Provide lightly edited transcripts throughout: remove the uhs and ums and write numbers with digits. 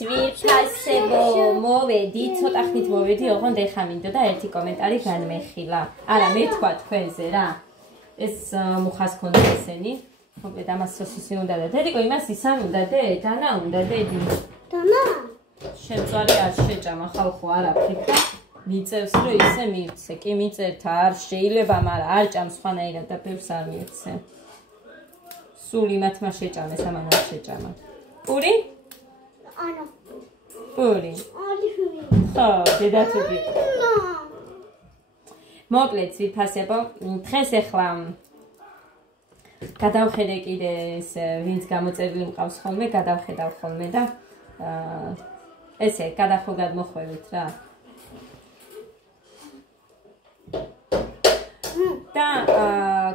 სვირფასებო მოვედი, ცოტა ხნით მოვედი, ოღონდ ეხა მინდოდა ერთი კომენტარი განმეხილა. არა, მე თქვა თქვენზე რა. ეს მუხას ქონდა ესენი. მოკლედ ამას სოსისი უნდა და დედიკო იმას ისარ უნდა დე, დანა უნდა დედი. დანა? შემწვარი არ შეჭამა ხალხო არაფრით და მიწევს რომ ისე მივცე. კი მიწერთა არ შეიძლება, მაგრამ არ ჭამს სხვანაირად და ბევრს არ მივცე. სულ იმათმა შეჭამეს, ამან არ შეჭამა. პური? ანა. პური. ხო, დედა თუ გიყო. მოკლედ ვიფასებო, დღეს ახლა გადავხედე კიდე ეს ვინც გამოწერილი მყავს ხოლმე, გადავხედავ ხოლმე და ესე გადახო გადმოხვევით რა. და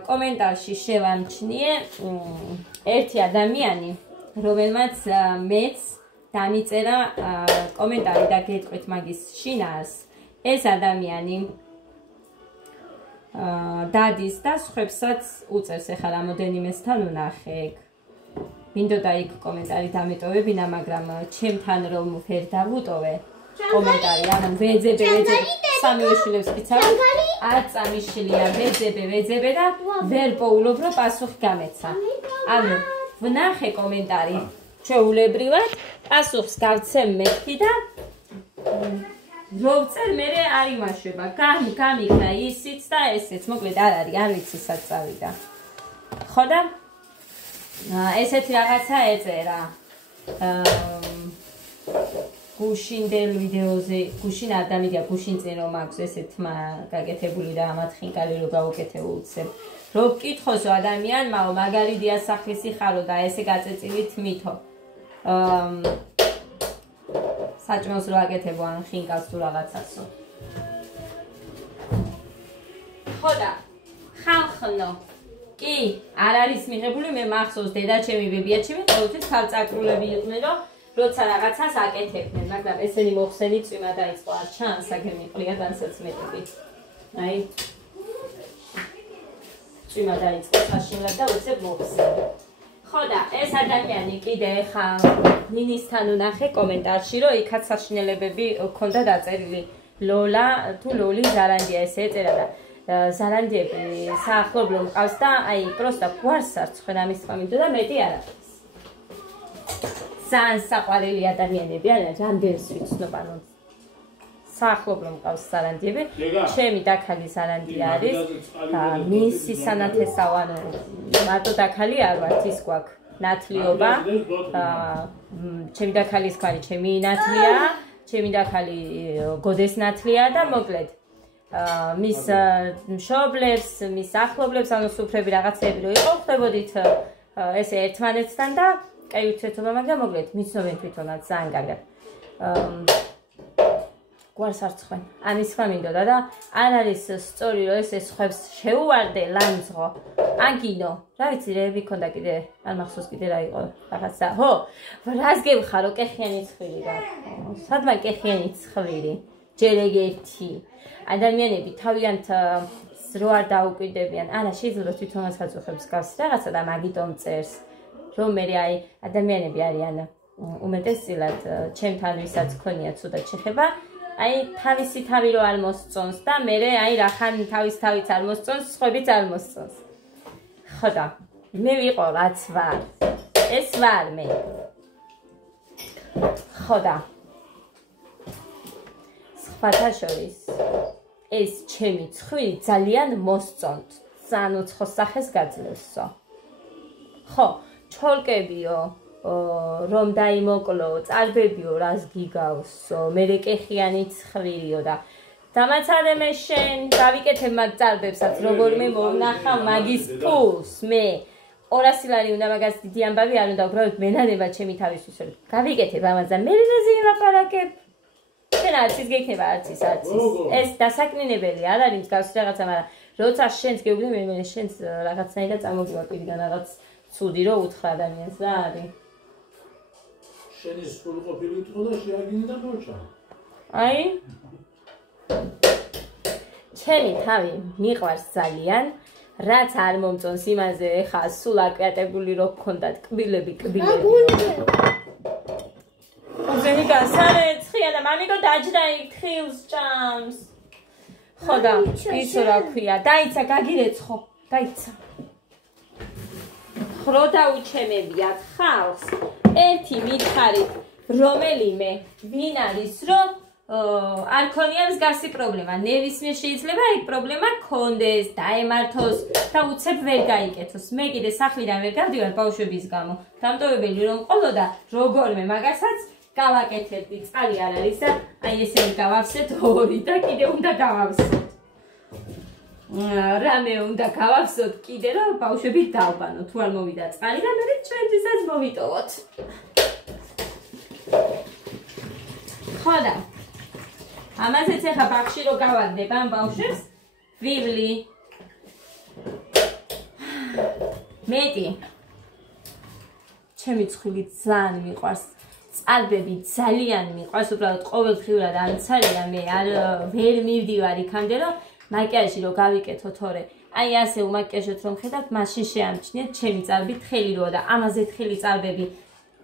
კომენტარში შევამჩნიე ერთი ადამიანი, რომელმაც მეც დამიწერა კომენტარი და გეტყვით მაგის შინაარს. ეს ადამიანი დადის და სხვებსაც უწევს, ეხლა რამოდენიმესთან ვნახე ეგ. მინდოდა იქ კომენტარი დამეტოვებინა, მაგრამ ჩემთან რომ ვერ დავუტოვე კომენტარი, ანუ ვეძებე სამივე შვილებს ვიცავ, არ წამიშლია ვეძებე და ვერ პოულობ რომ პასუხი გამეცა. ანუ ვნახე კომენტარი ჩვეულებრივად, პასუხს გავცემ მეთქი და როვწერ მერე არ იმაშვება. გამიქნა ისიც და ესეც, მოკლედ არ არის, არ ვიცი სად წავიდა. ხო და ესეთი რაღაცა ეწერა. გუშინდელ ვიდეოზე, გუშინ არ დამიდია, გუშინ წინ რომ აქვს ესეთ გაკეთებული და ამათ ხინკალი რო გავუკეთე უცებ. რო გკითხოსო ადამიანმაო, მაგარი დიასახლისი ხარო და ესე გაწეწილით მითო. საჭმელს რო აკეთებო ან ხინკალს თუ რაღაცასო. ხო და ხალხნო კი, არ არის მიღებული, მე მახსოვს დედაჩემი, ბებიაჩემი ყოველთვის თავწაკრულები იყვნენ, რომ როცა რაღაცას აკეთებდნენ, მაგრამ ესენი მოხსენი წვიმა დაიწყო, არ ჩანს, აგერ მიყრია განსაცმელები. აი წვიმა დაიწყო საშინლად და უცებ მოხსენი. ხო და ეს ადამიანი კიდე ხა ნინისთან ვნახე კომენტარში, რომ იქაც საშინელებები ჰქონდა დაწერილი. ლოლა თუ ლოლი ზარანდია ესე ეწერა და ზარანდიები საახლობლო მყავს და აი პროსტა გვარს არცხვენ ამის თქვა მინდოდა მეტი არ არის. ძალიან საყვარელი ადამიანები არიან, რამდენს ვიცნობ, ანუ საახლობლო მყავს ზარანდიები. ჩემი დაქალი ზარანდია არის და მისი სანათესავ, ანუ მარტო დაქალი არ ვართ, ის გვაქვს ნათლიობა. ჩემი დაქალის ქმარი ჩემი ნათლია, ჩემი დაქალი გოდეს ნათლია და მოკლედ მის მშობლებს, მის ახლობლებს, ანუ სუფრები რაღაცები რო იყო, ხვდებოდით ესე ერთმანეთთან და კაი ურთიერთობა, მაგრამ მოკლედ მიცნობენ თვითონაც ძალიან კარგად. გვარს არცხვენ. ამის სხვა მინდოდა და არ არის სწორი რომ ესე სხვებს შეუვარდე ლანძღო. აგინო, რა ვიცი, რეები ქონდა კიდე, არ მახსოვს კიდე რა იყო რაღაცა. ხო, რას გევხარო კეხიანი ცხვირი რა. სადმა კეხიანი ცხვირი? ჯერ ერთი. ადამიანები თავიანთ რო არ დაუკვირდებიან, არა შეიძლება თვითონაც აწუხებს გავს რაღაცა და მაგიტომ წერს. რომ მე აი ადამიანები არიან უმეტესწილად ჩემთან ვისაც ქონია ცუდად შეხება, აი თავისი თავი რო არ მოსწონს და მე აი რახან თავის თავიც არ მოსწონს, სხვებიც არ მოსწონს. ხო და მე ვიყო რაც ვარ. ეს ვარ მე. ხო და სხვათა შორის ეს ჩემი ცხვირი ძალიან მოსწონთ. ძალიან უცხოს სახეს გაძლევსო. ხო, ჩოლკებიო, რომ დაიმოკლო, წარბებიო, რას გიგავსო, მერე კეხიანი ცხვირიო და დამაცადე მე შენ, გავიკეთებ მაგ წარბებსაც, როგორმე მოვნახავ მაგის ფულს, მე 200 ლარი უნდა მაგას დიდი ამბავი არ უნდა, უბრალოდ მენანება ჩემი თავისთვის რომ გავიკეთებ ამას და მე რაზე ვილაპარაკებ. შენ არც ის გექნება, არც ის. ეს დასაკნინებელი არ არის მსგავსი რაღაცა, მაგრამ როცა შენს გეუბნები, მე შენს რაღაცნაირად წამოგივა პირიდან რაღაც ცუდი რო უთხრა ადამიანს რა არის. შენის სრულყოფილი უთხრა და შეაგინდა მოჩა. აი ჩემი თავი მიყვარს ძალიან, რაც არ მომწონს იმაზე, ეხა სულ აკრატებული რო გქონდათ კბილები. ზენიკა სარეცხია და მამიკო დაჯდა იქ თხილს ჭამს. ხო და ის რა ქვია, დაიცა გაგირეცხო, დაიცა. ხრო დაუჩემებიათ ხალხს ერთი მითხარით რომელიმე ვინ არის რომ არ ქონია მსგავსი პრობლემა. ნებისმიერ შეიძლება ეგ პრობლემა ქონდეს, დაემართოს და უცებ ვერ გაიკეთოს. მე კიდე სახლიდან ვერ გავდივარ ბავშვების გამო. დამტოვებელი რომ ყოლოდა როგორმე მაგასაც გავაკეთებდი. წყალი არ არის და აი ესენი გავავსეთ ორი და კიდე უნდა გავავსოთ. რამე უნდა გავავსოთ კიდე რომ ბავშვები დავბანოთ. თუ არ მოვიდა წყალი და მე ჩვენთვისაც მოვიტოვოთ. ხო და ამაზეც ახლა ბაღში რო გავარდებ ამ ბავშვებს ვიბლი მეტი ჩემი ცხვილი ძალიან მიყვარს წალბები ძალიან მიყვარს უბრალოდ ყოველდღიურად ამცალია მე არ ვერ მივდივარ იქამდე რომ მაკიაჟი რო გავიკეთო თორე აი ასე უმაკიაჟოთ რომ ხედავთ მაშინ შეამჩნიეთ ჩემი წალბი თხელი როა და ამაზე თხელი წალბები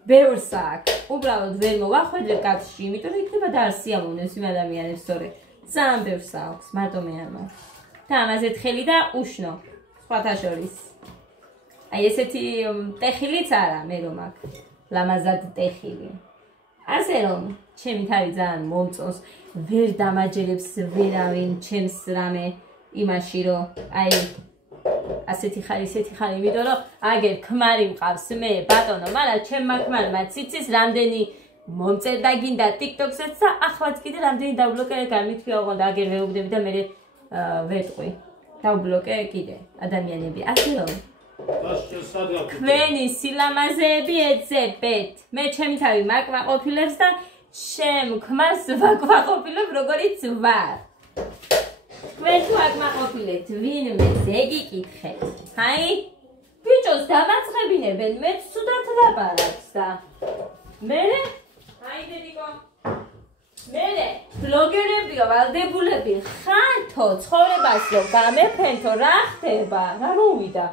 ბევრს აქვს. უბრალოდ ვერ მოვახვედრებ კაცში, იმიტომ რომ იქნება და არ სიამოვნებს იმ ადამიანებს სწორედ. ძალიან ბევრს აქვს, მარტო მე არ მაქვს. და ამაზე თხელი და უშნო, სხვათა შორის. აი ესეთი ტეხილიც არა, მე რომ მაქვს. ლამაზად ტეხილი. ასე რომ, ჩემი თავი ძალიან მომწონს, ვერ დამაჯერებს ვერავინ ჩემს რამე იმაში რომ აი ასეთი ხარ, ისეთი ხარ, იმიტომ რომ აგერ ქმარი მყავს მე, ბატონო, მაგრამ ჩემმა ქმარმა ციცის რამდენი მომწერდა გინდა TikTok-საც და ახლაც კიდე რამდენი დაბლოკე გამithვია ოღონდ აგერ ვეუბდები და მე ვეტყვი. დაბლოკე კიდე ადამიანები. ასე რომ თქვენი სილამაზეები ეძებეთ. მე ჩემი თავი მაკმაყოფილებს და ჩემ ქმარს ვაკმაყოფილებ როგორიც ვარ. თქვენ თუ აკმაყოფილებთ ვინმე ზეგიკითხეთ. აი, ბიჭოს დამაცხებინებენ, მეც ცუდად ლაპარაკს და მერე, აი დედიკო, მერე, ბლოგერებიო, ვალდებულები, ხართო, ცხოვრებას რომ გამეფენთო, რა ხდება, რა მოვიდა?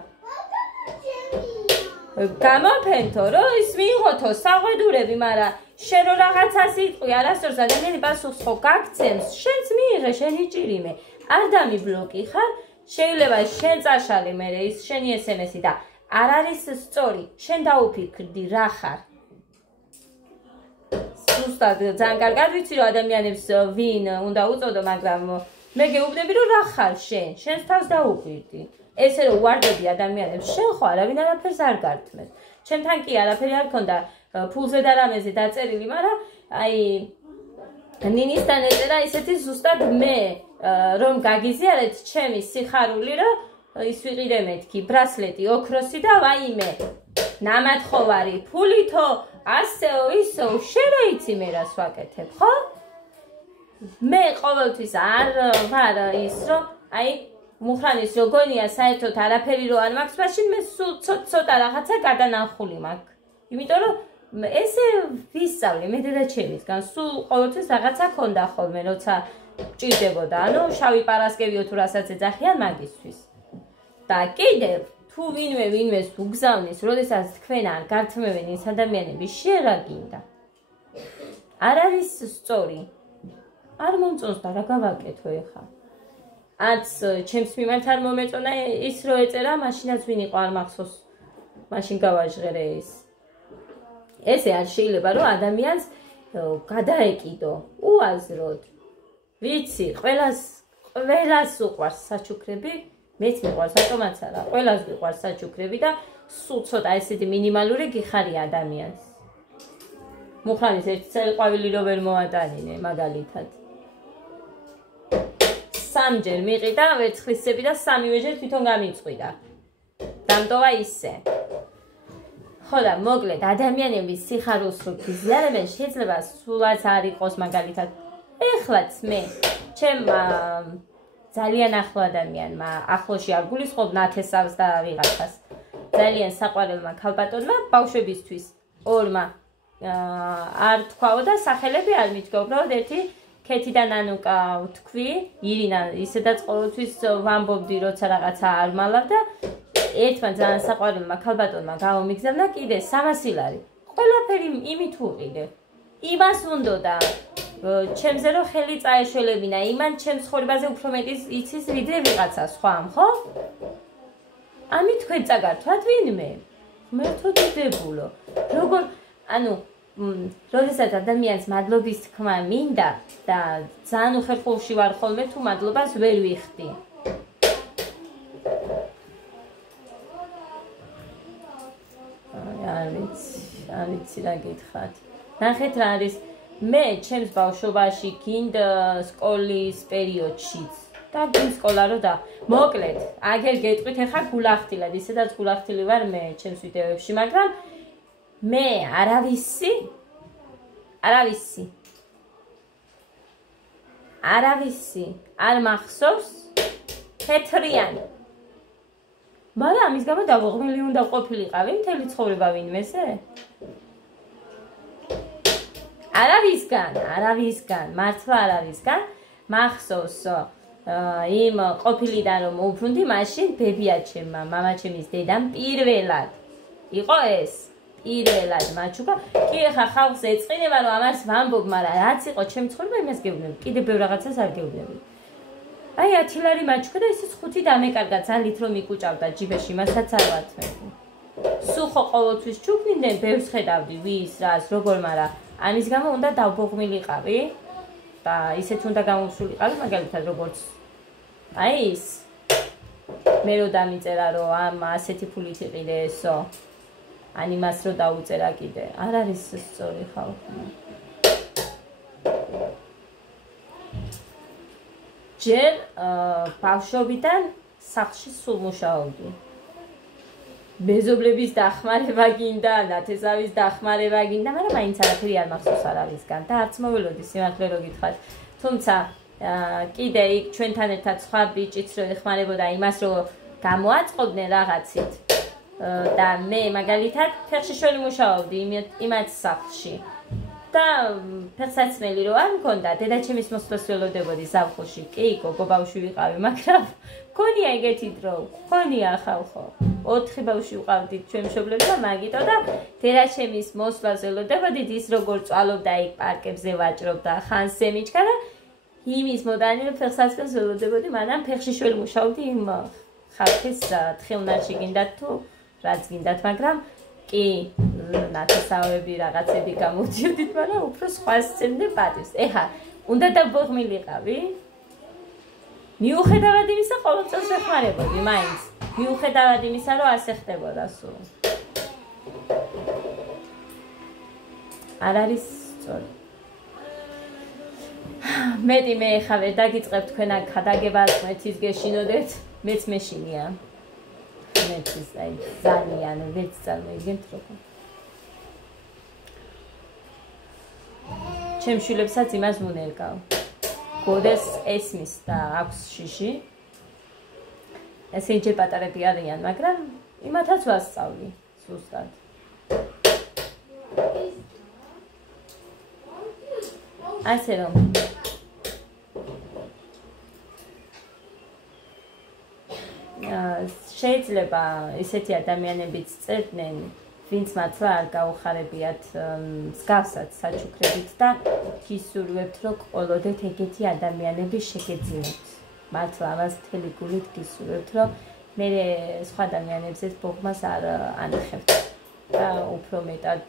გამოფენთო, რომ ის მიიღოთო საყვედურები, მაგრამ შენ რო რაღაცას იტყვი, არასდროს ადამიანი პასუხს ხო გაგცემს, შენც მიიღე, შენი ჭირიმე. არ დამიბლოკი ხარ, შეიძლება შენ წაშალი მერე ის შენი SMS-ი და არ არის სწორი, შენ დაუფიქრდი რა ხარ. ზუსტად ძალიან კარგად ვიცი რომ ადამიანებს ვინ უნდა უწოდო, მაგრამ მე გეუბნები რომ რა ხარ შენ, შენს თავს დაუპირდი. ესე რომ ვარდები ადამიანებს, შენ ხო არავინ არაფერს არ გართმევს. ჩემთან კი არაფერი არ ქონდა ფულზე და რამეზე დაწერილი, მაგრამ აი ნინისთან ეწერა ისეთი ზუსტად მე რომ გაგიზიარეთ ჩემი სიხარული რომ ის ვიყიდე მეთქი ბრასლეტი ოქროსი და ვაიმე ნამათხოვარი ფულითო ასეო ისო შენ რა იცი მე რას ვაკეთებ ხო მე ყოველთვის არ ვარ ის რომ აი მუხრანის როგონია საერთოდ არაფერი რო არ მაქვს მაშინ მე სულ ცოტა რაღაცა გადანახული მაქვს იმიტომ რომ ესე ვისწავლე მე დედაჩემისგან სულ ყოველთვის რაღაცა ქონდა ხოლმე როცა ჭირდებოდა ანუ შავი პარასკევიო თუ რასაც ეძახიან მაგისთვის და კიდევ თუ ვინმეს უგზავნის როდესაც თქვენ არ გართმევენ ის ადამიანები შენ რა გინდა არ არის სწორი არ მომწონს და რა გავაკეთო ეხა არც ჩემს მიმართ არ მომეწონა ის რო ეწერა მაშინაც ვინ იყო არ მახსოვს მაშინ გავაჟღერე ის ესე არ შეიძლება რომ ადამიანს გადაეკიდო უაზროდ ვიცი ყველას უყვარს საჩუქრები მეც მიყვარს ატომაც არა ყველას მიყვარს საჩუქრები და სულ ცოტა ესეთი მინიმალური გიხარი ადამიანს მუხრანის ერთი წელყვავილი რო ვერ მოატანინე მაგალითად სამჯერ მიყიდა ვერცხლისები და სამივეჯერ თვითონ გამიწვიდა დამტოვა ისე ხო და მოკლედ ადამიანების სიხარულს რო გიზიარებენ შეიძლება სულაც არ იყოს მაგალითად ეხლაც მე ჩემ ძალიან ახლო ადამიანმა ახლოში არ გულისხმობ ნათესავს და ვიღაცას ძალიან საყვარელმა ქალბატონმა ბავშვებისთვის ორმა არ თქვაო და სახელები არ მიდგა უბრალოდ ერთი ქეთი და ნანუკა ვთქვი ირინა ისედაც ყოველთვის ვამბობდი როცა რაღაცა არ მალავ და ერთმა ძალიან საყვარელმა ქალბატონმა გამომიგზავნა კიდე 300 ლარი ყველაფერი იმით უყიდე იმას უნდოდა ჩემზე რომ ხელი წაეშველებინა, იმან ჩემს ცხოვრებაზე უფრო მეტი იცის ვიდრე ვიღაცა სხვამ, ხო? ამით თქვენ წაგართვათ ვინმე? ღმერთო დიდებულო. როგორ, ანუ, როდესაც ადამიანს მადლობის თქმა მინდა და ძალიან უხერხულში ვარ ხოლმე თუ მადლობას ვერ ვიხდი. არ ვიცი რა გითხრათ. ნახეთ რა არის მე ჩემს ბავშვობაში გინდ სკოლის პერიოდშიც და გინდ სკოლა რო და მოკლედ აგერ გეტყვით ახლა გულახდილად ისედაც გულახდილი ვარ მე ჩემს ვიდეოებში მაგრამ მე არავისი არ მახსოვს თეთრიანი მაგრამ ამის გამო დაღუღმილი უნდა ყოფილიყავი მთელი ცხოვრება ვინმეზე არავისგან, მართლა არავისგან, მახსოვს იმ ყოფილიდან რომ უბრუნდი, მაშინ ბებიაჩემმა, მამაჩემის დედამ პირველად იყო ეს, პირველად მაჩუკა, კი ახლა ხალხს ეწყინება რომ ამას ვამბობ, მაგრამ რაც იყო ჩემი ცხოვრება იმას გეუბნები, კიდე ბევრ რაღაცას არ გეუბნები. აი 10 ლარი მაჩუკა და ისიც 5 დამეკარგა ძალით რომ იკუჭავდა ჯიბეში, მასაც არ ვათმევდი. სულ ყოველთვის ჩუქნიდნენ, ბევრს ხედავდი, ვის, რას, როგორ, მაგრამ ამის გამო უნდა დავბოღმილიყავი და ისეთ უნდა გამოსულიყავი მაგალითად როგორც აი ის მე რო დამიწერა რომ ამ ასეთი ფულით იყიდე ესო ან იმას რო დაუწერა კიდე არ არის სწორი ხალხი ჯერ ბავშვობიდან სახლში სულ მუშაობდი მეზობლების დახმარება გინდა, ნათესავის დახმარება გინდა, მაგრამ მაინც არაფერი არ მახსოვს არავისგან და არც მოველოდი სიმართლე რო გითხრათ. თუმცა კიდე იქ ჩვენთან ერთად სხვა ბიჭიც რო ეხმარებოდა იმას რო გამოაწყობდნენ რაღაცით და მე მაგალითად ფეხშიშველი მუშაობდი იმათ სახლში. და ფეხსაცმელი რო არ მქონდა, დედაჩემის მოსვლას ველოდებოდი ზავხულში. კი, გოგო ბავშვი ვიყავი, მაგრამ მქონია ეგეთი დრო, მქონია ხალხო. 4 ბავშვი ვყავდით ჩვენ მშობლებმა, მაგიტო და დედაჩემის მოსვლას ველოდებოდით, ის როგორ წვალობდა იქ პარკებზე ვაჭრობდა, ხანს ზემიჩქა და იმის მოდანი რომ ფეხსაცმელს ველოდებოდი, მაგრამ ფეხშიშველი მუშაობდი იმ ხალხის თხილნარში გინდათ თუ რაც გინდათ, მაგრამ კი ნათესავები რაღაცები გამოდიოდით, მაგრამ უფრო სხვა სცემდე პატივს. ეხა, უნდა დავბოღმილიყავი. მიუხედავად იმისა, ყოველწელს ეხმარებოდი, მაინც. მიუხედავად იმისა, რომ ასე ხდებოდა სულ. არ არის სწორი. მეტი მე ეხა ვერ დაგიწყებ თქვენ აქ ხადაგებას, მეც გეშინოდეთ, მეც მეშინია. მეც აი ძალიან ვერც წარმოიგენთ როგორ. ჩემ შვილებსაც იმას ვუნერგავ. გოდეს ესმის და აქვს შიში. ესენი ჯერ პატარები არიან, მაგრამ იმათაც ვასწავლი ზუსტად. ასე რომ შეიძლება ისეთი ადამიანებიც წერდნენ, ვინც მართლა არ გაუხარებიათ მსგავსად საჩუქრებით და გისურვებთ, რომ ყოლოდეთ ეგეთი ადამიანები შეგეძინოთ. მართლა ამას მთელი გულით გისურვებთ, რომ მე სხვა ადამიანებზეც ბოღმას არ ანახებთ და უფრო მეტად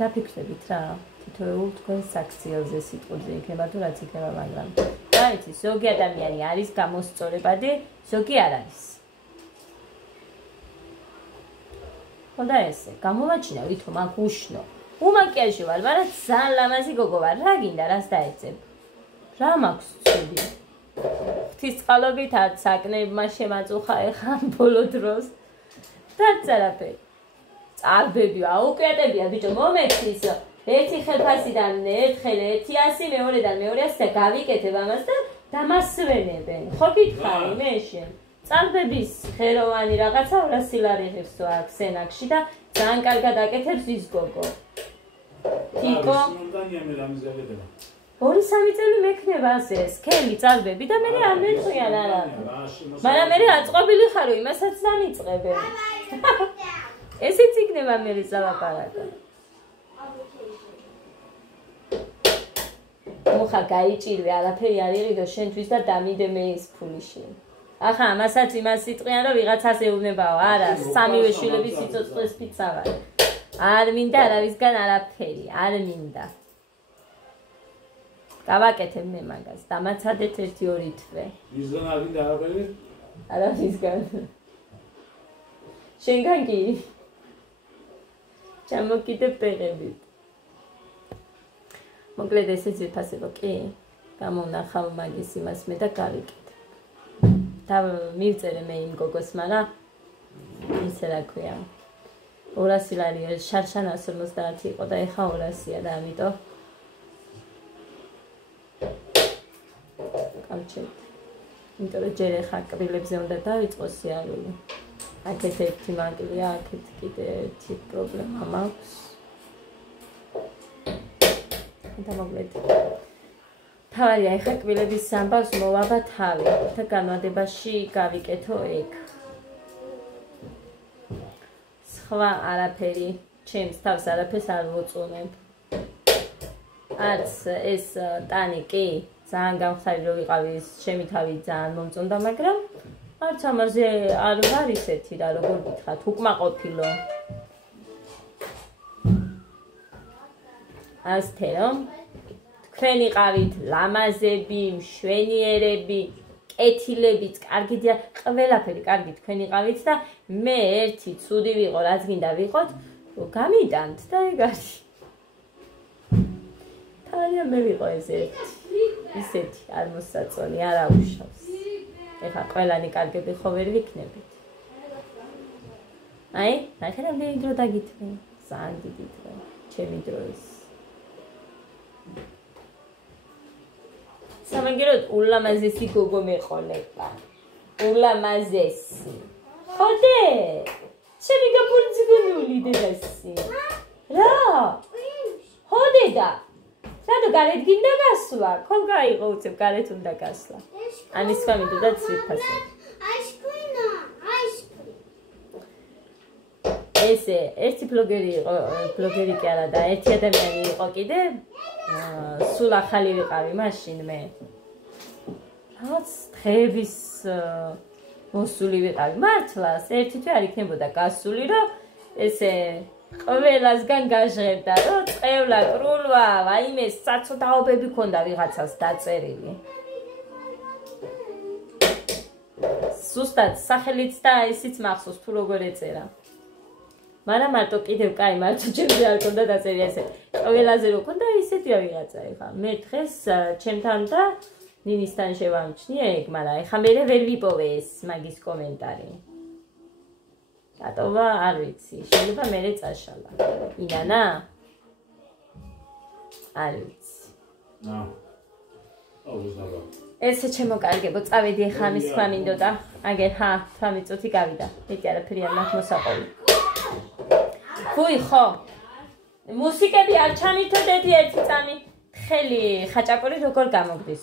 დაფიქრებით რა, თითოეულ თქვენს აქციელზე სიტყვებზე იქნება თუ რაც იქნება, მაგრამ რა ვიცი, ზოგი ადამიანი არის გამოსწორებადი, ზოგი არ არის. ხოდა ესე, გამოვაჩინა ვითომ აქ უშნო. უმაკიაჟე ვარ, მაგრამ ძალიან ლამაზი გოგო ვარ, რა გინდა, რას დაეცებ? რა მაქვს ცუდი? ღვთისწყალობით არც საკნეებმა შემაწუხა ეხა ბოლო დროს. რაც არაფერი. წარბები, აუკრეტებია, ბიჭო, მომეცის. ერთი ხელფასიდან ერთხელ 100, მეორედან 200 და გავიკეთებ ამას და დამასვენებენ. ხო გითხარი მე შენ? წარბების ხეროვანი რაღაცა 200 ლარი ღირსო აქ სენაკში და ძალიან კარგად აკეთებს ის გოგო. თიკო 2-3 წელი მექნება ასე სქელი წარბები და მე არ მეწვიან არა. მაგრამ მე აწყობილი ხარო იმასაც დამიწყებენ. ესეც იქნება მე ზალაპარაკო. მოხა გაიჭირვე არაფერი არ იყიდო შენთვის და დამიდე მე ის ფულიში. ახლა ამასაც იმას იტყვიან რომ ვიღაცას ეუბნებაო. არა, სამივე შვილების სიცოცხლეს ფიცავარ. არ მინდა არავისგან არაფერი, არ მინდა. გავაკეთებ მე მაგას, დამაცადეთ 1-2 თვე. ვისგან არ მინდა არაფერი? არავისგან. შენგან კი. ჩამოკიდე პერებით. მოკლედ ესე ძირფასებო კი? გამოვნახავ მაგის იმას მე და გავიკეთებ. და მივწერე მე იმ გოგოს, მაგრამ ისე რა ქვია. 200 ლარია, შარშანას 50 იყო და ეხა 200-ია და ამიტომ გავჩერდი. იმიტომ რომ ჯერ ეხა კბილებზე უნდა დავიწყო სიარული. აქეთ ერთი მაგლია, აქეთ კიდე ერთი პრობლემა მაქვს. და მოკლედ თავარია ეხა კბილების ამბავს მოვაბა თავი და განმადებაში გავიკეთო ეგ. სხვა არაფერი, ჩემს თავს არაფერს არ ვუწუნებ. არც ეს ტანი კი ძალიან გამხდარი რომ ვიყავი, ჩემი თავი ძალიან მომწონდა, მაგრამ არც ამაზე არ ვარ ისეთი რა, როგორ გითხრათ, უკმაყოფილო. ასთე რომ თქვენი ყავით ლამაზები, მშვენიერები, კეთილებიც, კარგი და ყველაფერი კარგი თქვენი ყავით და მე ერთი ცუდი ვიყო, რაც გინდა ვიყოთ, რომ გამიდანთ და ეგ არის. თავარია მე ვიყო ეს ერთი. ისეთი არ მოსაწონი, არ აუშავს. ეხლა ყველანი კარგები ხო ვერ ვიქნებით. აი, ნახე რამდენი დრო დაგითმე. ძალიან დიდი დრო, ჩემი დროის. სამაგიეროდ ულამაზესი გოგო მეყოლება. ულამაზესი. ხოდე? შენი გაფურცგუნული დედასი. რა? ხოდე და? რატო გარეთ გინდა გასვლა? ხო გაიღო უცებ გარეთ უნდა გასვლა. ანის ფამილი და ციფასი. ესე ერთი ბლოგერი იყო, ბლოგერი კი არა და ერთი ადამიანი იყო კიდე. სულ ახალი ვიყავი მაშინ მე. რაღაც დღეების მოსული ვიყავი. მართლაც ერთი თვე არ იქნებოდა გასული, რომ ესე ყველასგან გაჟღებდა, რომ წევლა, კრულვა, ვაიმე საცოდაობები ქონდა ვიღაცას დაწერილი. ზუსტად სახელიც და ისიც მახსოვს თუ როგორ ეწერა. მაგრამ მარტო კიდევ კაი, მარტო ჩემზე არ ქონდა დაწერილი ესე. ყველაზე რო ქონდა ისეთია ვიღაცა ეხა. მე დღეს ჩემთან და ნინისთან შევამჩნიე ეგ, მაგრამ ეხა მე ვერ ვიპოვე ეს მაგის კომენტარი. რატომა არ ვიცი, შეიძლება მე წაშალა. ინანა? არ ვიცი. ესე ჩემო კარგებო, წავედი ეხა ამის თქვა მინდოდა. აგერ 18 წუთი გავიდა. მეტი არაფერი არ მაქვს მოსაყოლი. ხუი ხო? მუსიკები არ ჩამითოდეთ ერთი წამი. ხელი ხაჭაპური როგორ გამოგდის?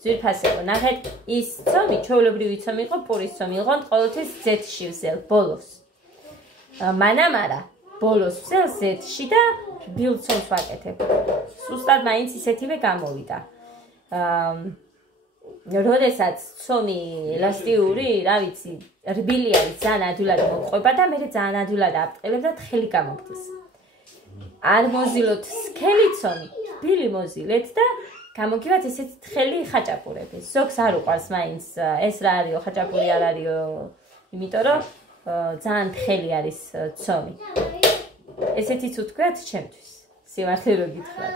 ძვირფასებო, ნახეთ ის ცომი, ჩვეულებრივი ცომი იყო, პურის ცომი იყო, ყოველთვის Z-ში ვზელ, ბოლოს. მანამ არა, ბოლოს ვზელ Z-ში და რბილ ცომს ვაკეთებ. სუსტად მაინც ისეთივე გამოვიდა. როდესაც ცომი ელასტიური, რა ვიცი, რბილი არის, ძალიან ადვილად მოყვება და მე ძალიან ადვილად აბტყელებ და თხელი გამოგდის. არ მოზილოთ სქელი ცომი, რბილი მოზილეთ და გამოგივათ ესეთი თხელი ხაჭაპურები. ზოგს არ უყვარს მაინც ეს რა არისო, ხაჭაპური არ არისო, იმიტომ რომ ძალიან თხელი არის ცომი. ესეთიც უთქვათ ჩემთვის. სიმართლე რო გითხრათ.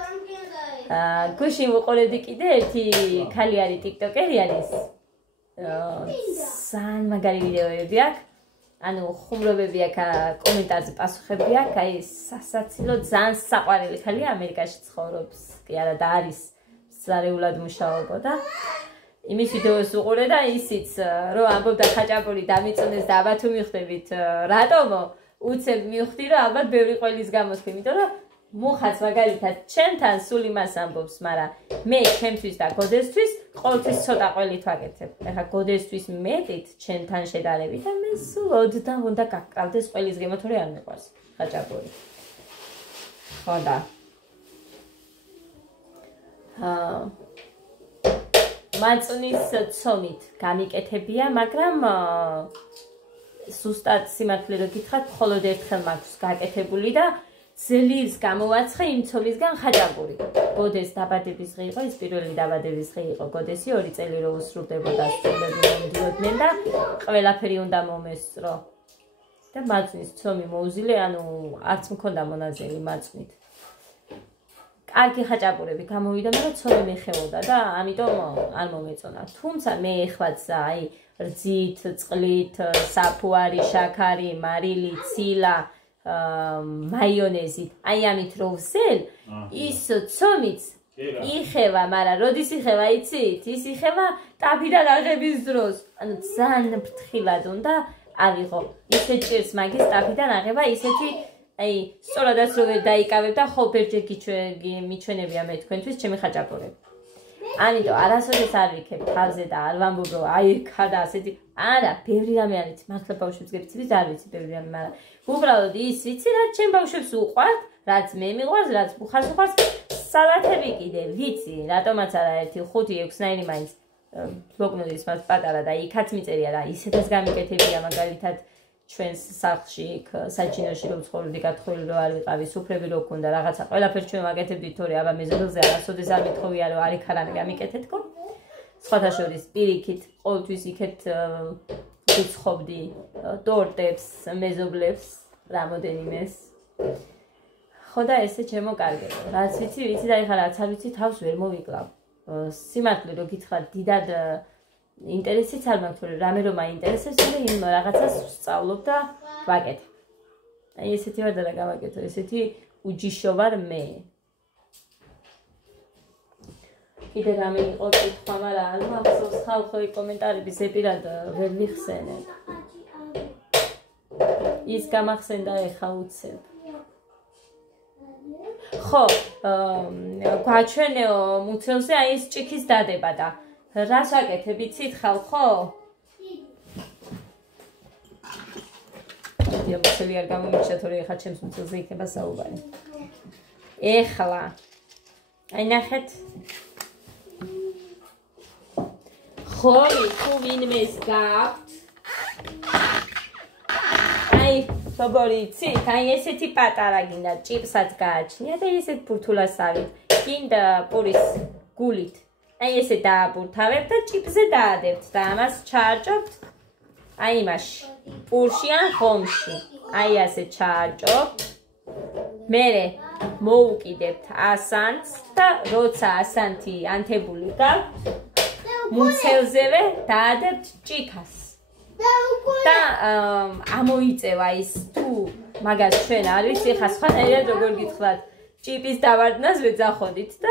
გუშინ ვუყურებდი კიდე ერთი ქალი არის ტიკტოკერი არის. ძალიან მაგარი ვიდეოები აქვს. ანუ ხუმრობები აქვს, კომენტარზე პასუხები აქვს, აი სასაცილო ძალიან საყვარელი ხალია ამერიკაში ცხოვრობს. კი არა და არის ზარეულად მუშაობა და იმის ვიდეოს უყურე და ისიც რომ ამბობდა ხაჭაპური დამიწუნეს და ალბათ თუ მივხვდებით რატომო უცებ მივხვდი რომ ალბათ ბევრი ყველის გამოსხი, იმიტომ რომ მუხაც მაგალითად ჩემთან სულ იმას ამბობს, მაგრამ მე ჩემთვის და გოდესთვის ყოველთვის ცოტა ყველით ვაკეთებ. ეხლა გოდესთვის მეტით ჩემთან შედარებით და მე სულ ოდნავ უნდა გაკავდეს ყველის გემო, თორე არ მეყვარს ხაჭაპური. ხო და მაწვნის ცომით გამიკეთებია, მაგრამ ზუსტად სიმართლე რო გითხრათ, მხოლოდ ერთხელ მაქვს გაკეთებული და ძლივს გამოვაცხე იმ ცოლისგან ხაჭაპური. გოდეს დაბადების დღე იყო, ის პირველი დაბადების დღე იყო გოდესი, 2 წელი რო უსრულდებოდა სრულები მომდიოდნენ და ყველაფერი უნდა მომესწრო. და მაწვნის ცომი მოუზილე, ანუ არც მქონდა მონაზელი მაწვნით. კარგი ხაჭაპურები გამოვიდა, მაგრამ ცომი მეხეოდა და ამიტომ არ მომეწონა. თუმცა მე ეხლაც აი რძით, წყლით, საფუარი, შაქარი, მარილი, ცილა, მაიონეზით, აი ამით რო ვსელ, ის ცომიც იხევა, მაგრამ როდის იხევა, იცით? ის იხევა ტაბიდან აღების დროს. ანუ ძალიან ფრთხილად უნდა ავიღო. ისე ჭირს მაგის ტაბიდან აღება, ისეთი აი, სწორადაც რო ვერ დაიკავებ და ხო ბერჯერ მიჩვენებია მე თქვენთვის ჩემი ხაჭაპურები. ამიტომ არასოდეს არ ვიქებ თავზე და არ ვამბობ რომ აი ხა და ასეთი არა, ბევრი რამე არის, მართლა ბავშვებს გეცილით არ ვიცი ბევრი რამე, მაგრამ უბრალოდ ის ვიცი რაც ჩემ ბავშვებს უყვართ, რაც მე მიყვარს, რაც ბუხარს უყვარს, სალათები კიდე ვიცი, რატომაც არა 1, 5, 6 ნაირი მაინც ბლოკნოტის მას პატარა და იქაც მიწერია რა, ისედაც გამიკეთებია მაგალითად ჩვენს სახლში იქ საჩინოში რომ ცხოვრობდი გათხოვილი რო არ ვიყავი, სუფრები რო გქონდა რაღაცა, ყველაფერს ჩვენ ვაკეთებდით, თორე აბა მეზობელზე არასოდეს არ მეთხოვია რომ არ იქ არამე გამიკეთეთქო. სხვათა შორის პირიქით ყოველთვის იქეთ ვიცხოვდი ტორტებს, მეზობლებს, რამოდენიმეს. ხო და ესე ჩემო კარგებო, რაც ვიცი და ეხლა რაც არ ვიცი თავს ვერ მოვიკლავ. სიმართლე რო გითხრათ, დიდად ინტერესიც არ მაქვს, თორე რამე რომ მაინტერესებს, მე იმ რაღაცას ვსწავლობ და ვაკეთებ. აი ესეთი ვარ და რა გავაკეთო, ესეთი უჯიშო ვარ მე. კიდე რამე იყო კითხვა, მაგრამ არ მახსოვს, ხალხური კომენტარები ზეპირად ვერ მიხსენებ. ის გამახსენდა ეხა უცებ. ხო, გვაჩვენეო მუცელზე აი ეს ჭიქის დადება და რას ვაკეთებ, იცით ხალხო? დიახ, მუცელი არ გამომიჩნდა, თორე ეხა ჩემს მუცელზე იქნება საუბარი. ეხლა აი ნახეთ. ხორი, თუ ვინმეს გაქვთ. აი, საბარი იცით, აი ესეთი პატარა გინდა ჭიპსაც გააჩნია და ესეთ ფურთულასავით. გინდა პურის გულით. აი ესე დააბურთავებთ და ჭიპზე დაადებთ და ამას ჩაარჭობთ აი იმაში პურში ან ხომში. აი ასე ჩაარჭობთ. მერე მოუკიდებთ ასანთს და როცა ასანთი ანთებული გაქვთ, მუცელზევე დაადებთ ჭიქას. და ამოიწევა ის თუ მაგას ჩვენ არ ვიცი, ხა სხვანაირად როგორ გითხრათ, ჭიპის დავარდნას ვეძახოდით და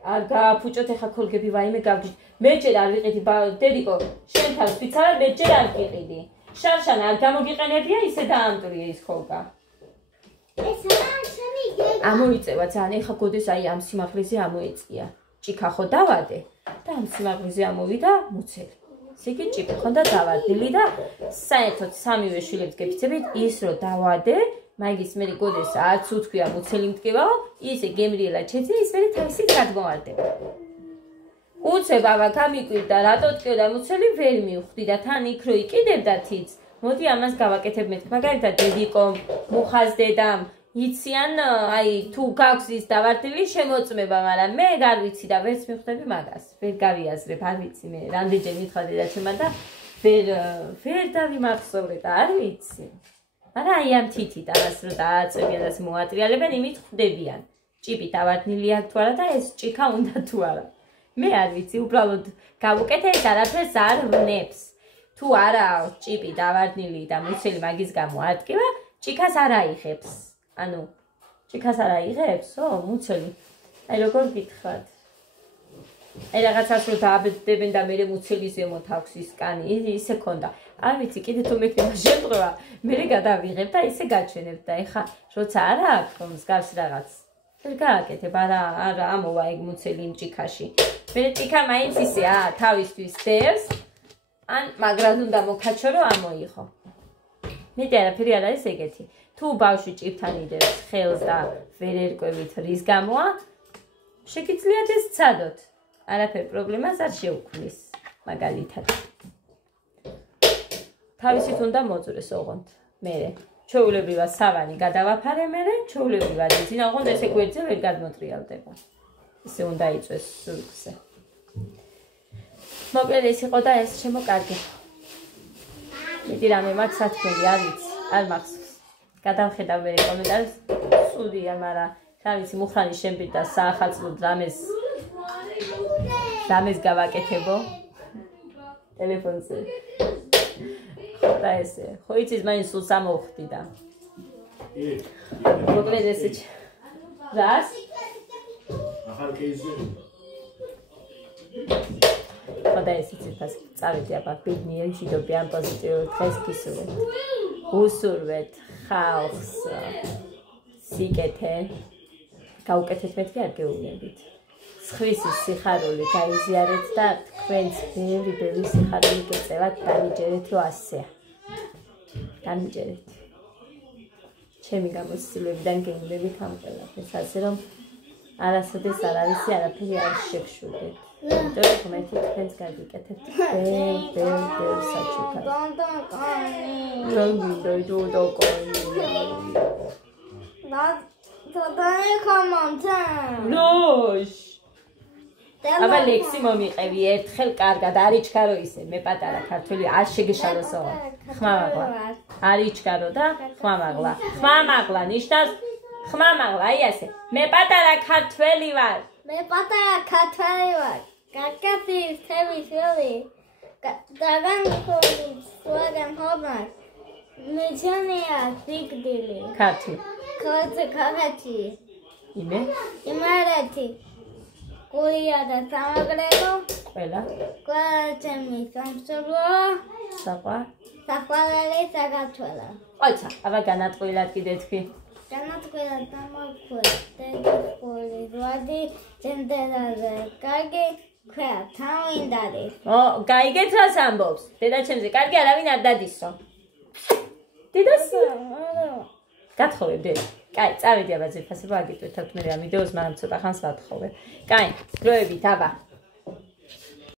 არ გააფუჭოთ ეხა ქოლგები ვაიმე გავგიჟ. მე ჯერ არ ვიყიდი დედიკო, შენ თავს ვიცარ, მე ჯერ არ ვიყიდი. შარშან არ გამოგიყენებია, ისე დაამტვრია ის ქოლგა. ამოიწევა ძალიან, ეხა გოდეს აი ამ სიმაღლეზე ამოეწია. ჭიქა ხო დავადე და ამ სიმაღლეზე ამოვიდა მუცელი. სიკი ჭიქა ხონდა დავადილი და საერთოდ სამივე შვილებს გეფიცებით ის რომ დავადე. მაგის მე გოდეს არც უთქვია მუცელი მткиვაო, ისე გემრიელა ჩეცე, ის მე თავისით გადმოვარდება. უცებ აბა გამიკვირდა, რატო ტკიოდა მუცელი ვერ მივხვდი და თან იქ რო იყიდებდა თიც. მოდი ამას გავაკეთებ მე. მაგალითად დედიკომ, მუხას დედამ იციან, აი თუ გაქვს ის დავარდილი შემოწმება, მაგრამ მე არ ვიცი და ვერც მივხვდები მაგას. ვერ გავიაზრებ, არ ვიცი მე, რამდენჯერ მითხრა დედაჩემმა და ვერ დავიმახსოვრე და არ ვიცი. არა აი ამ თითით ამას რო დააწებიან და მოატრიალებენ, იმით ხვდებიან. ჭიპი დავარდნილი აქვს თუ არა და ეს ჭიქა უნდა თუ არა. მე არ ვიცი, უბრალოდ გავუკეთე ეს არაფერს არ ვნებს. თუ არა ჭიპი დავარდნილი და მუცელი მაგის გამო არ ტკივა, ჭიქას არ აიღებს. ანუ ჭიქას არ აიღებსო, მუცელი. აი როგორ გითხრათ. აი რაღაცას რო დააბედებენ და მე მუცელი ზემოთ აქვს ის კანი, ისე ქონდა. არ ვიცი, კიდე თუ მექნება შემთხვევა, მე გადავიღებ და ისე გაჩვენებ და ეხა როცა არ აქვს მსგავს რაღაც. ვერ გააკეთებ, არა ამოვა ეგ მუცელი იმ ჭიქაში. მე ჭიქა მაინც ისეა, თავისთვის დევს, ან მაგრად უნდა მოკაჩო რომ ამოიღო. მეტი არაფერი არ არის ეგეთი. თუ ბავშვი ჭიფთან იდებს ხელს და ვერ ერკვევით რის გამოა, შეგიძლიათ ეს ცადოთ. არაფერ პრობლემას არ შეუქმნის, მაგალითად. თავისით უნდა მოძვრეს ოღონდ. მერე ჩვეულებრივად სავანი გადავაფარე მერე, ჩვეულებრივად იცი, ოღონდ ესე გვერდზე ვერ გადმოტრიალდება. ესე უნდა იწვეს ზურგზე. მოკლედ ეს იყო და ეს ჩემო კარგი. მეტი რამე მაქვს სათქმელი არ ვიცი, არ მახსოვს. გადავხედავ მე კომენტარებს, სუდია, მაგრამ რა ვიცი, მუხრანი შემბირდა საახალწლოდ რამეს გავაკეთებო ტელეფონზე. და ესე, ხო იცის, მაინც სულ სამოვხდი და. მოკლედ ესე რას? ახალ კეიზზე. ხოდა ეს ციფრას წავედი აბა ბედნიერი მშვიდობიან პოზიტიურ დღეს გისურვებთ. უსურვეთ ხალხს სიკეთე. გაუკეთეთ მეთქი არ გეუბნებით. ცხვის სიხარული გაიზიარეთ და თქვენც ბევრი სიხარული გეწევათ დამიჯერეთ რომ ასეა. დამიჯერეთ. ჩემი გამოცდილებიდან გეუბნებით ამ ყველაფერს, ასე რომ არასოდეს არ არის არაფერი არ შეგშურდეთ. იმიტომ რომ ღმერთი თქვენს გაგიკეთებთ ბევრ საჩუქრად. როშ აბა ლექსი მომიყევი ერთხელ კარგად არ იჩქარო ისე მე პატარა ქართველი არ შეგეშალოსო ხმამაღლა არ იჩქარო და ხმამაღლა ნიშნავს ხმამაღლა აი ასე მე პატარა ქართველი ვარ გაკაცი თემი შევი დაგანხული სვაგან ჰობარ მეჩანია სიგდილი ქართი ქართი იმე იმარეთი გოია და სამაგრებო ყველა ჩემი სამშობლო საყვარელი საქართველო ოცა აბა განატყვილად კიდე თქვი განატყვილად დამოკვეთ დეგი როდი ჯენდერაზე კარგი ქვია თავინდარი გაიგეთ რას ამბობს დედაჩემზე კარგი არავინ არ დადისო დედას გათხოვებ დედა კაი წავედი აბა ზეფასება აგიტვით თქო მე რა ვიდეოს მაგრამ ცოტა ხანს ვათხოვე კაი დროებით აბა